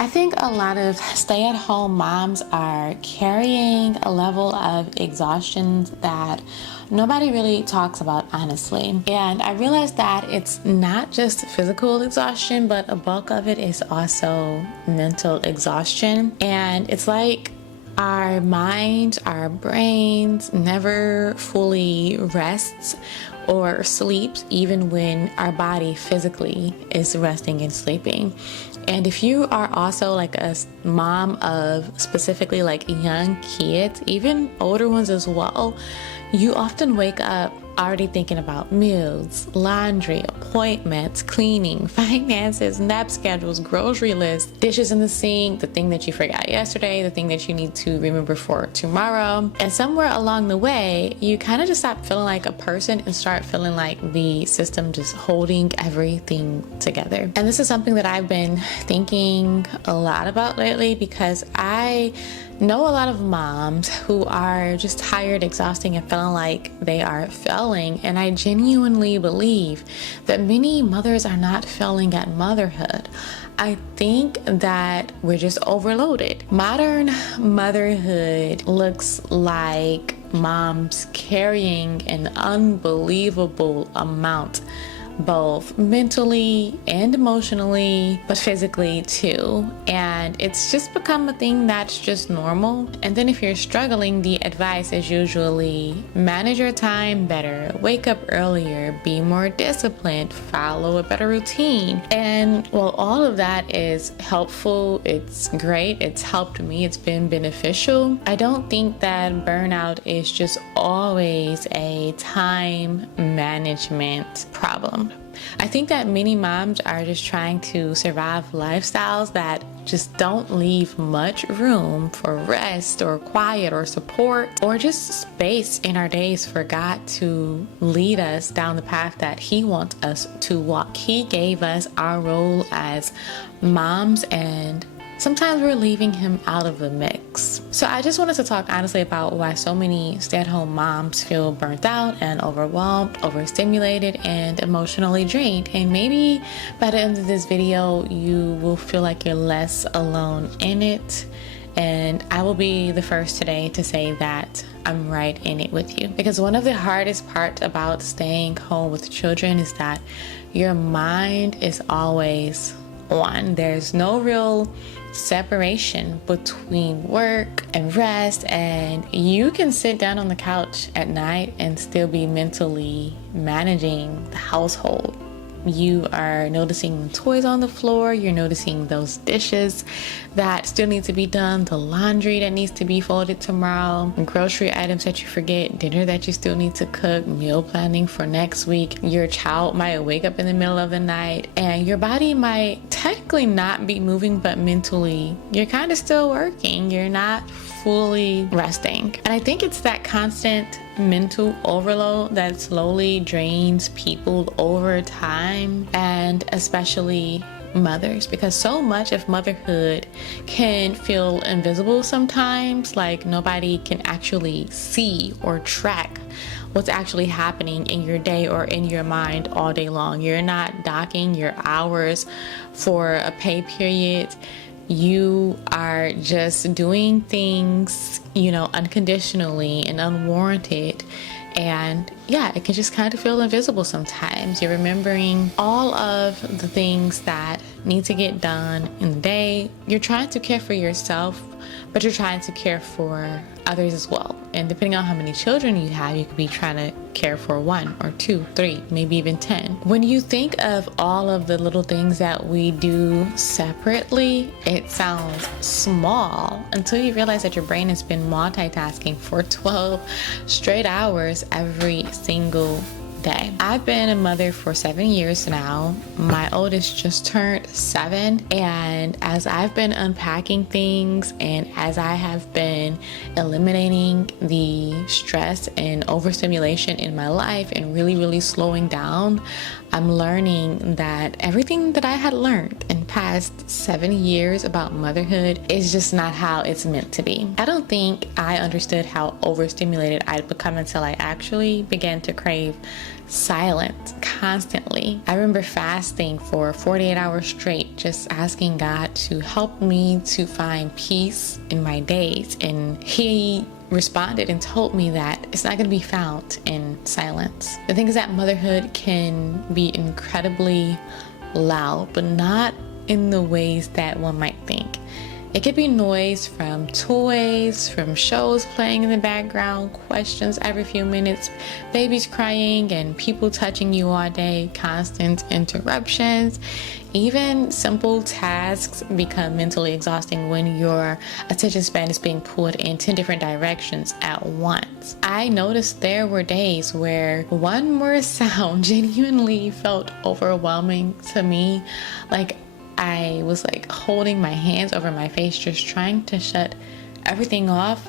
I think a lot of stay-at-home moms are carrying a level of exhaustion that nobody really talks about, honestly. And I realized that it's not just physical exhaustion, but a bulk of it is also mental exhaustion. And it's like our minds, our brains never fully rests or sleeps, even when our body physically is resting and sleeping. And if you are also like a mom of specifically like young kids, even older ones as well, you often wake up already thinking about meals, laundry, appointments, cleaning, finances, nap schedules, grocery lists, dishes in the sink, the thing that you forgot yesterday, the thing that you need to remember for tomorrow. And somewhere along the way, you kind of just stop feeling like a person and start feeling like the system just holding everything together. And this is something that I've been thinking a lot about lately, because I know a lot of moms who are just tired, exhausting, and feeling like they are failing. And I genuinely believe that many mothers are not failing at motherhood. I think that we're just overloaded. Modern motherhood looks like moms carrying an unbelievable amount, both mentally and emotionally, but physically too. And it's just become a thing that's just normal. And then if you're struggling, the advice is usually manage your time better, wake up earlier, be more disciplined, follow a better routine. And while all of that is helpful, it's great, it's helped me, it's been beneficial, I don't think that burnout is just always a time management problem. I think that many moms are just trying to survive lifestyles that just don't leave much room for rest or quiet or support or just space in our days for God to lead us down the path that He wants us to walk. He gave us our role as moms, and sometimes we're leaving Him out of the mix. So I just wanted to talk honestly about why so many stay-at-home moms feel burnt out and overwhelmed, overstimulated, and emotionally drained. And maybe by the end of this video, you will feel like you're less alone in it. And I will be the first today to say that I'm right in it with you. Because one of the hardest parts about staying home with children is that your mind is always on. There's no real separation between work and rest, and you can sit down on the couch at night and still be mentally managing the household. You are noticing the toys on the floor, you're noticing those dishes that still need to be done, the laundry that needs to be folded tomorrow, grocery items that you forget, dinner that you still need to cook, meal planning for next week. Your child might wake up in the middle of the night, and your body might technically not be moving, but mentally you're kind of still working. You're not fully resting. And I think it's that constant mental overload that slowly drains people over time, and especially mothers, because so much of motherhood can feel invisible sometimes. Like nobody can actually see or track what's actually happening in your day or in your mind all day long. You're not docking your hours for a pay period. You are just doing things, unconditionally and unwarranted. And yeah, it can just kind of feel invisible sometimes. You're remembering all of the things that need to get done in the day. You're trying to care for yourself, but you're trying to care for others as well. And depending on how many children you have, you could be trying to care for 1 or 2, 3, maybe even 10. When you think of all of the little things that we do separately, it sounds small until you realize that your brain has been multitasking for 12 straight hours every single day. I've been a mother for 7 years now. My oldest just turned 7, and as I've been unpacking things and as I have been eliminating the stress and overstimulation in my life and really slowing down, I'm learning that everything that I had learned in past 7 years about motherhood is just not how it's meant to be. I don't think I understood how overstimulated I'd become until I actually began to crave silent constantly. I remember fasting for 48 hours straight, just asking God to help me to find peace in my days. And He responded and told me that it's not going to be found in silence. The thing is that motherhood can be incredibly loud, but not in the ways that one might think. It could be noise from toys, from shows playing in the background, questions every few minutes, babies crying, and people touching you all day, constant interruptions. Even simple tasks become mentally exhausting when your attention span is being pulled in 10 different directions at once. I noticed there were days where one more sound genuinely felt overwhelming to me. Like I was like holding my hands over my face, just trying to shut everything off,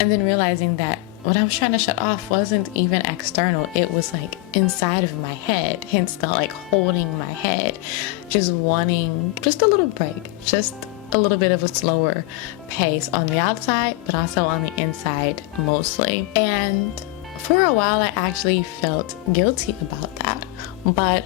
and then realizing that what I was trying to shut off wasn't even external. It was like inside of my head, hence the like holding my head, just wanting just a little break, just a little bit of a slower pace on the outside, but also on the inside mostly. And for a while, I actually felt guilty about that. But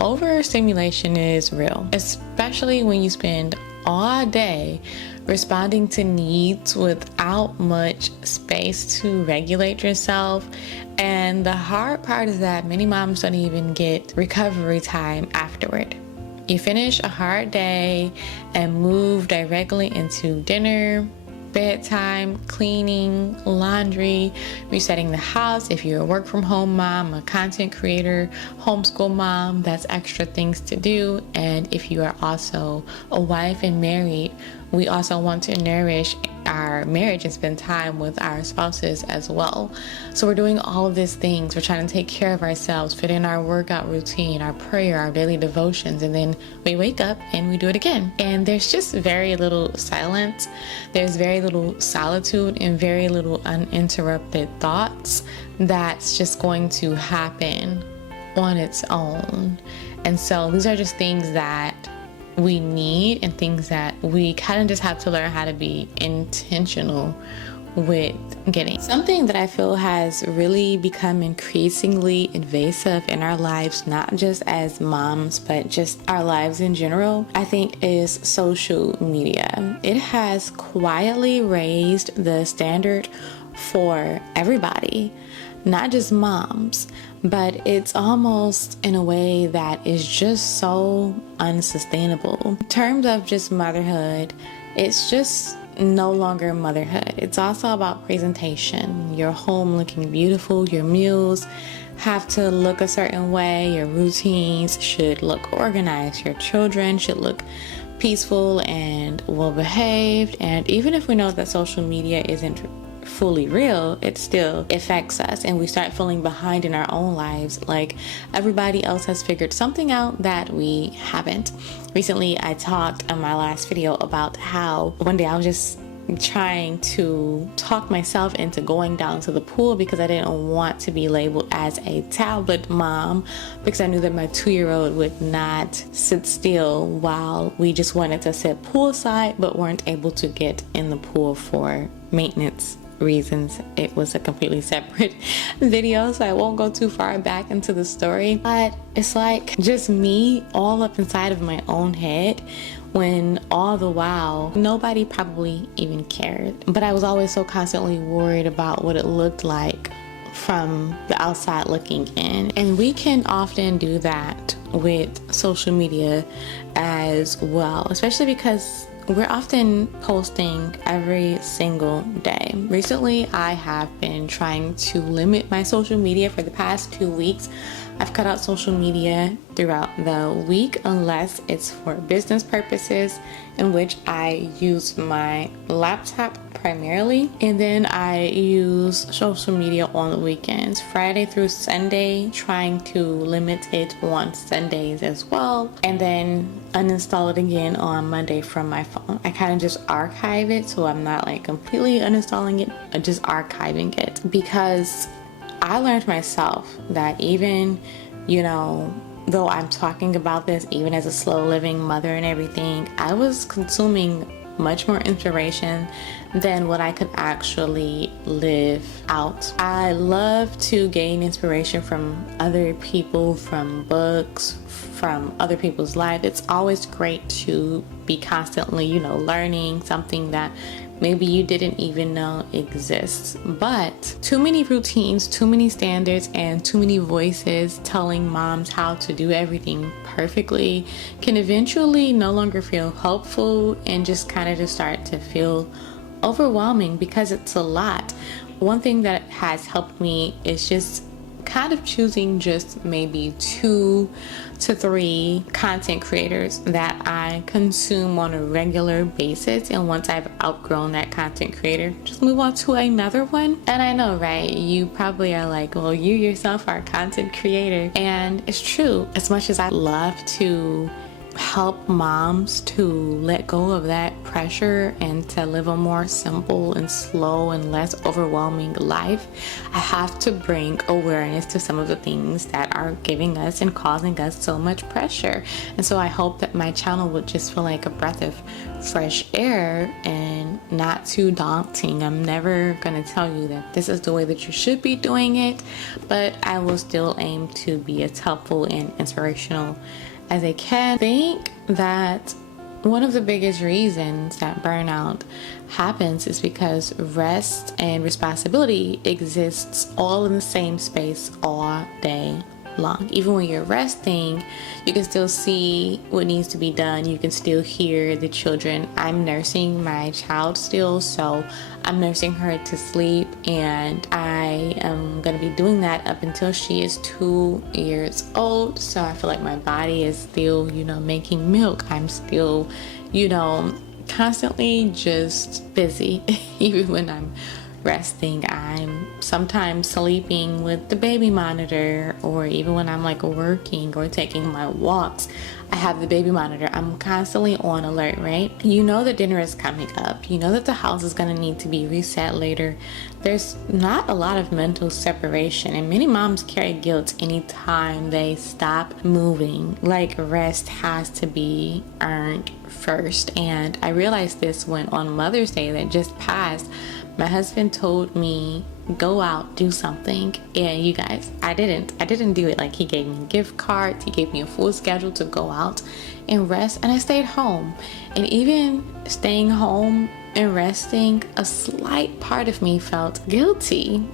overstimulation is real, especially when you spend all day responding to needs without much space to regulate yourself. And the hard part is that many moms don't even get recovery time afterward. You finish a hard day and move directly into dinner, bedtime, cleaning, laundry, resetting the house. If you're a work from home mom, a content creator, homeschool mom, that's extra things to do. And if you are also a wife and married, we also want to nourish our marriage and spend time with our spouses as well. So we're doing all of these things. We're trying to take care of ourselves, fit in our workout routine, our prayer, our daily devotions, and then we wake up and we do it again. And there's just very little silence. There's very little solitude and very little uninterrupted thoughts that's just going to happen on its own. And so these are just things that we need and things that we kind of just have to learn how to be intentional with getting. Something that I feel has really become increasingly invasive in our lives, not just as moms, but just our lives in general, I think is social media. It has quietly raised the standard for everybody, not just moms, but it's almost in a way that is just so unsustainable. In terms of just motherhood, it's just no longer motherhood. It's also about presentation. Your home looking beautiful, your meals have to look a certain way, your routines should look organized, your children should look peaceful and well behaved. And even if we know that social media isn't fully real, it still affects us, and we start feeling behind in our own lives, like everybody else has figured something out that we haven't. Recently, I talked in my last video about how one day I was just trying to talk myself into going down to the pool because I didn't want to be labeled as a tablet mom, because I knew that my 2-year-old would not sit still while we just wanted to sit poolside but weren't able to get in the pool for maintenance reasons. It was a completely separate video, so I won't go too far back into the story, but it's like just me all up inside of my own head, when all the while nobody probably even cared. But I was always so constantly worried about what it looked like from the outside looking in. And we can often do that with social media as well, especially because we're often posting every single day. Recently, I have been trying to limit my social media for the past 2 weeks. I've cut out social media throughout the week unless it's for business purposes, in which I use my laptop primarily, and then I use social media on the weekends, Friday through Sunday, trying to limit it on Sundays as well, and then uninstall it again on Monday from my phone. I kind of just archive it, so I'm not like completely uninstalling it, I'm just archiving it, because I learned myself that even, though I'm talking about this even as a slow living mother and everything, I was consuming much more inspiration than what I could actually live out. I love to gain inspiration from other people, from books, from other people's lives. It's always great to be constantly, learning something that maybe you didn't even know exists. But too many routines, too many standards, and too many voices telling moms how to do everything perfectly can eventually no longer feel helpful and just kind of just start to feel overwhelming because it's a lot. One thing that has helped me is just kind of choosing just maybe 2 to 3 content creators that I consume on a regular basis, and once I've outgrown that content creator, just move on to another one. And I know, right, you probably are like, well, you yourself are a content creator, and it's true. As much as I love to help moms to let go of that pressure and to live a more simple and slow and less overwhelming life, I have to bring awareness to some of the things that are giving us and causing us so much pressure. And so I hope that my channel would just feel like a breath of fresh air and not too daunting. I'm never going to tell you that this is the way that you should be doing it, but I will still aim to be as helpful and inspirational as I can. I think that one of the biggest reasons that burnout happens is because rest and responsibility exists all in the same space all day long. Even when you're resting, you can still see what needs to be done. You can still hear the children. I'm nursing my child still, so I'm nursing her to sleep, and I am going to be doing that up until she is 2 years old. So I feel like my body is still, making milk. I'm still, constantly just busy. Even when I'm resting, I'm sometimes sleeping with the baby monitor, or even when I'm like working or taking my walks, I have the baby monitor. I'm constantly on alert, right? You know that dinner is coming up. You know that the house is going to need to be reset later. There's not a lot of mental separation, and many moms carry guilt anytime they stop moving. Like, rest has to be earned first. And I realized this when on Mother's Day that just passed, my husband told me, go out, do something. And you guys, I didn't do it. Like, he gave me gift cards, he gave me a full schedule to go out and rest, and I stayed home. And even staying home and resting, a slight part of me felt guilty,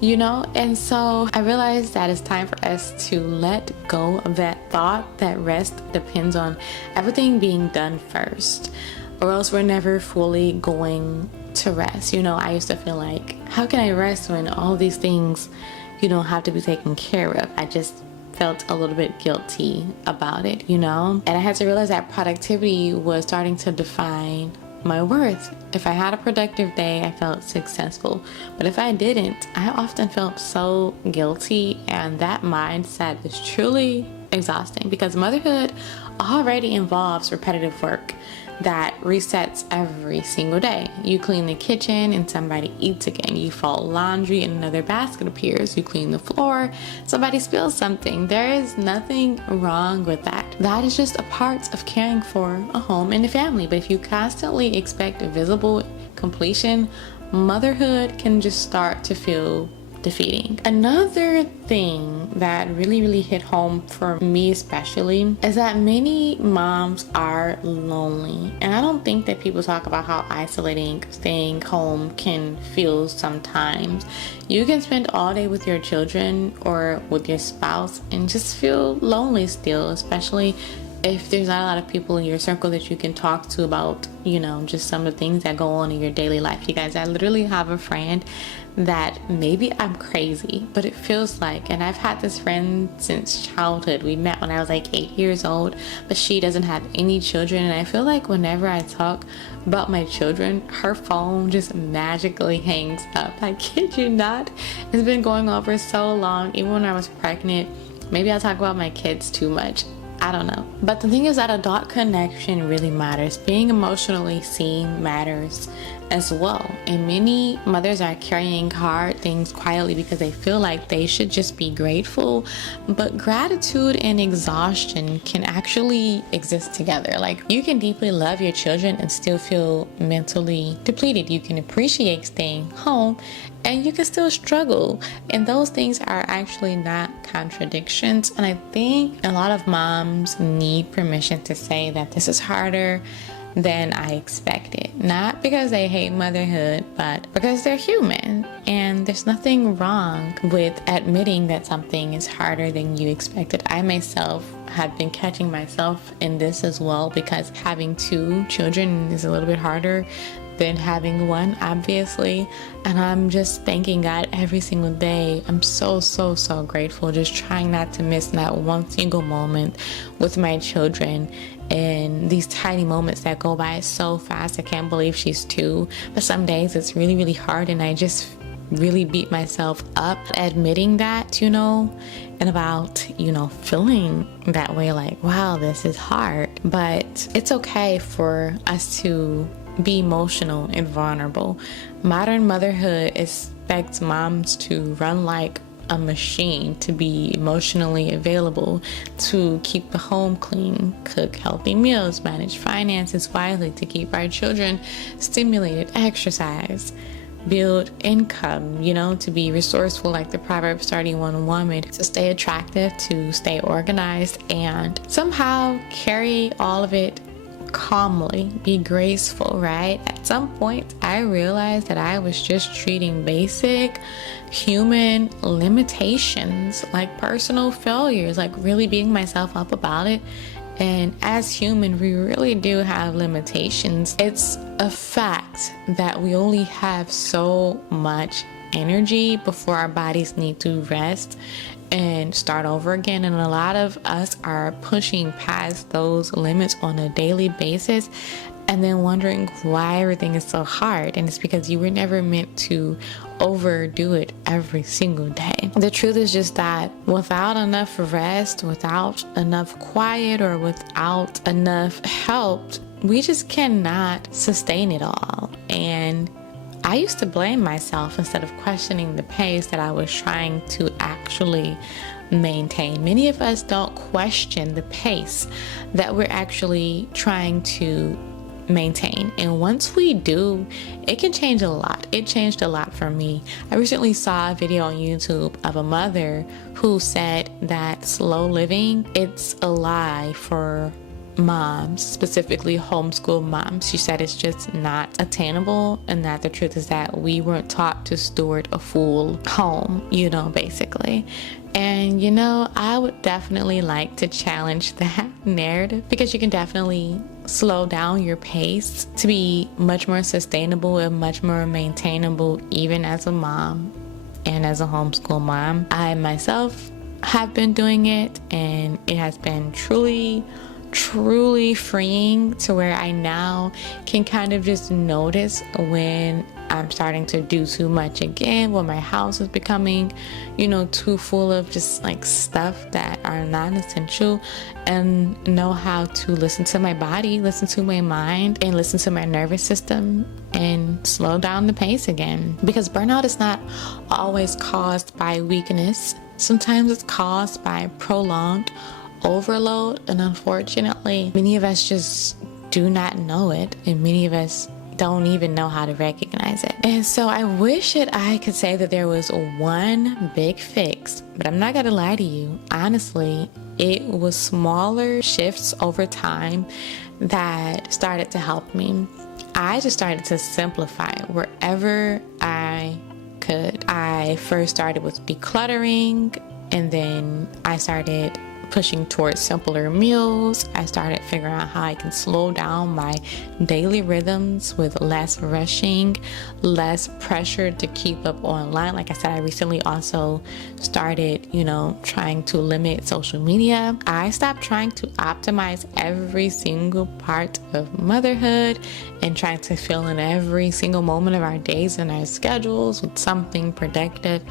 And so I realized that it's time for us to let go of that thought that rest depends on everything being done first, or else we're never fully going to rest. I used to feel like, how can I rest when all these things, have to be taken care of? I just felt a little bit guilty about it, And I had to realize that productivity was starting to define my worth. If I had a productive day, I felt successful. But if I didn't, I often felt so guilty, and that mindset is truly exhausting because motherhood already involves repetitive work that resets every single day. You clean the kitchen and somebody eats again. You fold laundry and another basket appears. You clean the floor, somebody spills something. There is nothing wrong with that. That is just a part of caring for a home and a family. But if you constantly expect visible completion, motherhood can just start to feel defeating. Another thing that really hit home for me especially is that many moms are lonely. And I don't think that people talk about how isolating staying home can feel sometimes. You can spend all day with your children or with your spouse and just feel lonely still, especially if there's not a lot of people in your circle that you can talk to about, just some of the things that go on in your daily life. You guys, I literally have a friend that maybe I'm crazy, but it feels like, and I've had this friend since childhood. We met when I was like 8 years old, but she doesn't have any children. And I feel like whenever I talk about my children, her phone just magically hangs up. I kid you not. It's been going on for so long. Even when I was pregnant, maybe I talk about my kids too much. I don't know. But the thing is that adult connection really matters. Being emotionally seen matters as well. And many mothers are carrying hard things quietly because they feel like they should just be grateful. But gratitude and exhaustion can actually exist together. Like, you can deeply love your children and still feel mentally depleted. You can appreciate staying home and you can still struggle. And those things are actually not contradictions. And I think a lot of moms need permission to say that this is harder than I expected. Not because they hate motherhood, but because they're human. And there's nothing wrong with admitting that something is harder than you expected. I myself have been catching myself in this as well, because having 2 children is a little bit harder than having 1, obviously. And I'm just thanking God every single day. I'm so grateful, just trying not to miss not one single moment with my children. And these tiny moments that go by so fast. I can't believe she's 2, but some days it's really hard, and I just really beat myself up admitting that, and about, feeling that way, like, wow, this is hard. But it's okay for us to be emotional and vulnerable. Modern motherhood expects moms to run like a machine, to be emotionally available, to keep the home clean, cook healthy meals, manage finances wisely, to keep our children stimulated, exercise, build income, to be resourceful like the Proverbs 31 woman, to stay attractive, to stay organized, and somehow carry all of it calmly, be graceful, right? At some point, I realized that I was just treating basic human limitations like personal failures, like really beating myself up about it. And as human, we really do have limitations. It's a fact that we only have so much energy before our bodies need to rest and start over again. And a lot of us are pushing past those limits on a daily basis and then wondering why everything is so hard. And it's because you were never meant to overdo it every single day. The truth is just that without enough rest, without enough quiet, or without enough help, we just cannot sustain it all. And I used to blame myself instead of questioning the pace that I was trying to actually maintain. Many of us don't question the pace that we're actually trying to maintain. And once we do, it can change a lot. It changed a lot for me. I recently saw a video on YouTube of a mother who said that slow living, it's a lie for moms, specifically homeschool moms. She said it's just not attainable, and that the truth is that we weren't taught to steward a full home, basically. And I would definitely like to challenge that narrative, because you can definitely slow down your pace to be much more sustainable and much more maintainable, even as a mom and as a homeschool mom. I myself have been doing it, and it has been truly freeing, to where I now can kind of just notice when I'm starting to do too much again, when my house is becoming, too full of just like stuff that are non-essential, and know how to listen to my body, listen to my mind, and listen to my nervous system, and slow down the pace again. Because burnout is not always caused by weakness. Sometimes it's caused by prolonged overload, and unfortunately, many of us just do not know it, and many of us don't even know how to recognize it. And so I wish that I could say that there was one big fix, but I'm not gonna lie to you. Honestly, it was smaller shifts over time that started to help me. I just started to simplify wherever I could. I first started with decluttering, and then I started pushing towards simpler meals. I started figuring out how I can slow down my daily rhythms with less rushing, less pressure to keep up online. Like I said, I recently also started, trying to limit social media. I stopped trying to optimize every single part of motherhood and trying to fill in every single moment of our days and our schedules with something productive.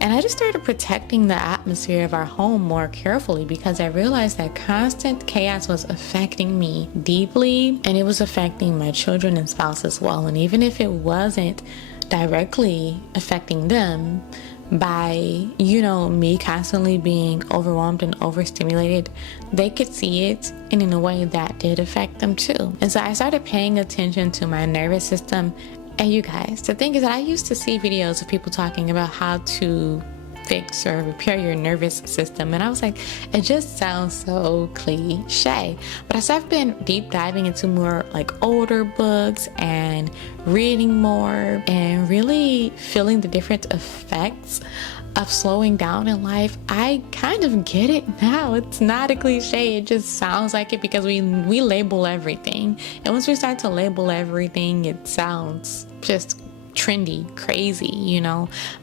And I just started protecting the atmosphere of our home more carefully because I realized that constant chaos was affecting me deeply, and it was affecting my children and spouse as well. And even if it wasn't directly affecting them, by, me constantly being overwhelmed and overstimulated, they could see it, and in a way that did affect them too. And so I started paying attention to my nervous system. And you guys, the thing is that I used to see videos of people talking about how to fix or repair your nervous system, and I was like, it just sounds so cliche. But as I've been deep diving into more like older books and reading more and really feeling the different effects of slowing down in life, I kind of get it now. It's not a cliche, it just sounds like it because we label everything, and once we start to label everything, it sounds just trendy, crazy,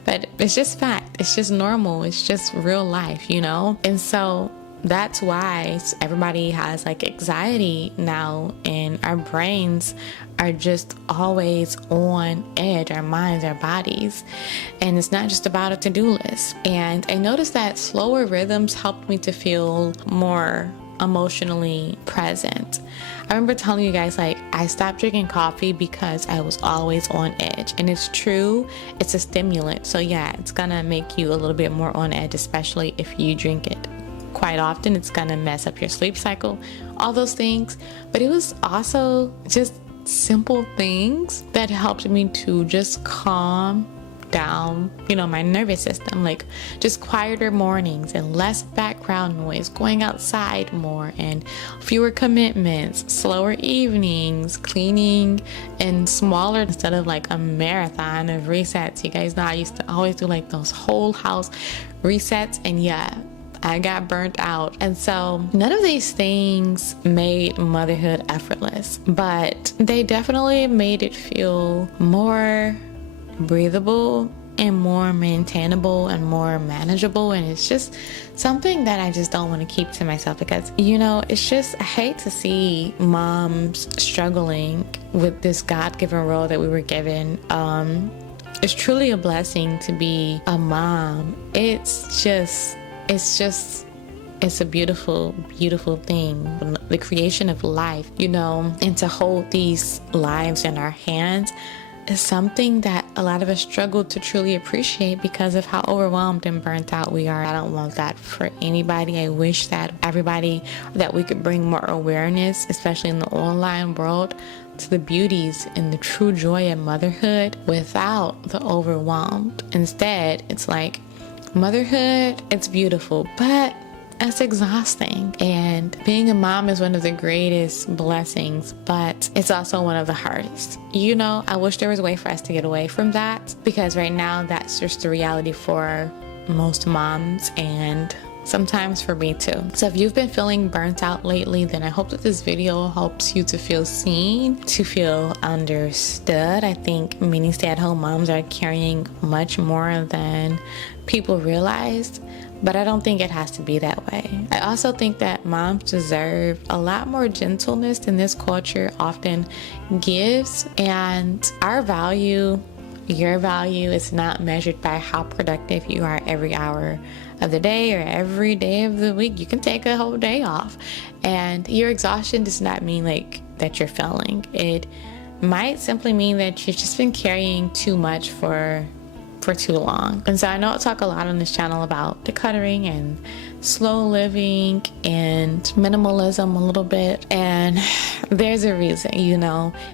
but it's just fact. It's just normal. It's just real life, And so that's why everybody has like anxiety now, and our brains are just always on edge, our minds, our bodies. And it's not just about a to-do list. And I noticed that slower rhythms helped me to feel more emotionally present. I remember telling you guys, like, I stopped drinking coffee because I was always on edge. And it's true, it's a stimulant. So yeah, it's gonna make you a little bit more on edge, especially if you drink it quite often. It's gonna mess up your sleep cycle, all those things. But it was also just simple things that helped me to just calm down, my nervous system, like just quieter mornings and less background noise, going outside more and fewer commitments, slower evenings, cleaning and smaller instead of like a marathon of resets. You guys know I used to always do like those whole house resets, and yeah, I got burnt out. And so none of these things made motherhood effortless, but they definitely made it feel more breathable and more maintainable and more manageable. And it's just something that I just don't want to keep to myself because, it's just, I hate to see moms struggling with this God-given role that we were given. It's truly a blessing to be a mom. It's a beautiful, beautiful thing, the creation of life, and to hold these lives in our hands is something that a lot of us struggle to truly appreciate because of how overwhelmed and burnt out we are. I don't want that for anybody. I wish that that we could bring more awareness, especially in the online world, to the beauties and the true joy of motherhood without the overwhelmed. Instead, it's like motherhood, it's beautiful, but it's exhausting. And being a mom is one of the greatest blessings, but it's also one of the hardest. I wish there was a way for us to get away from that, because right now that's just the reality for most moms and sometimes for me too. So if you've been feeling burnt out lately, then I hope that this video helps you to feel seen, to feel understood. I think many stay-at-home moms are carrying much more than people realized, but I don't think it has to be that way. I also think that moms deserve a lot more gentleness than this culture often gives, and our value, your value, is not measured by how productive you are every hour of the day or every day of the week. You can take a whole day off, and your exhaustion does not mean like that you're failing. It might simply mean that you've just been carrying too much for too long. And so I know I talk a lot on this channel about decluttering and slow living and minimalism a little bit, and there's a reason.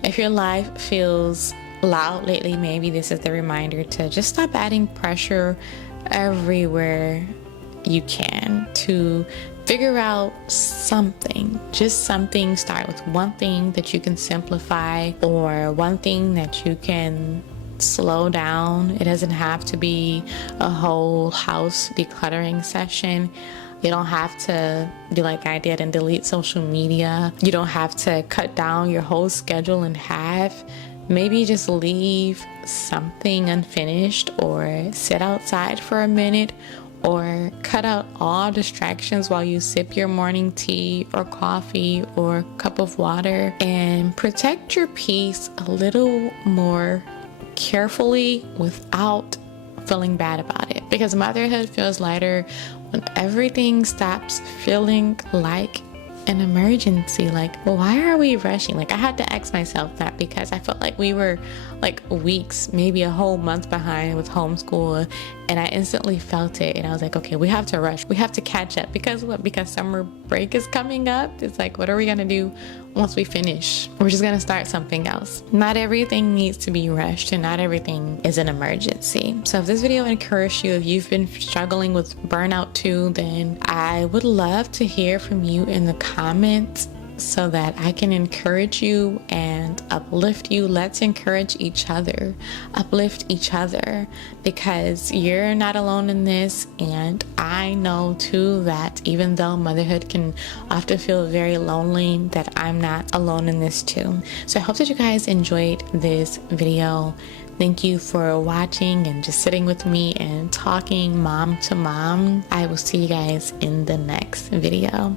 If your life feels loud lately, maybe this is the reminder to just stop adding pressure everywhere you can, to figure out something, just something. Start with one thing that you can simplify, or one thing that you can slow down. It doesn't have to be a whole house decluttering session. You don't have to do like I did and delete social media. You don't have to cut down your whole schedule in half. Maybe just leave something unfinished, or sit outside for a minute, or cut out all distractions while you sip your morning tea or coffee or cup of water, and protect your peace a little more carefully without feeling bad about it. because motherhood feels lighter when everything stops feeling like an emergency. Like, well, why are we rushing? Like, I had to ask myself that because I felt like we were like weeks, maybe a whole month behind with homeschool, and I instantly felt it, and I was like, okay, we have to rush, we have to catch up. Because what? Because summer break is coming up. It's like, what are we gonna do once we finish? We're just gonna start something else. Not everything needs to be rushed, and not everything is an emergency. So if this video encouraged you, if you've been struggling with burnout too, then I would love to hear from you in the comments so that I can encourage you and uplift you. Let's encourage each other, uplift each other, because you're not alone in this. And I know too that even though motherhood can often feel very lonely, that I'm not alone in this too. So I hope that you guys enjoyed this video. Thank you for watching and just sitting with me and talking mom to mom. I will see you guys in the next video.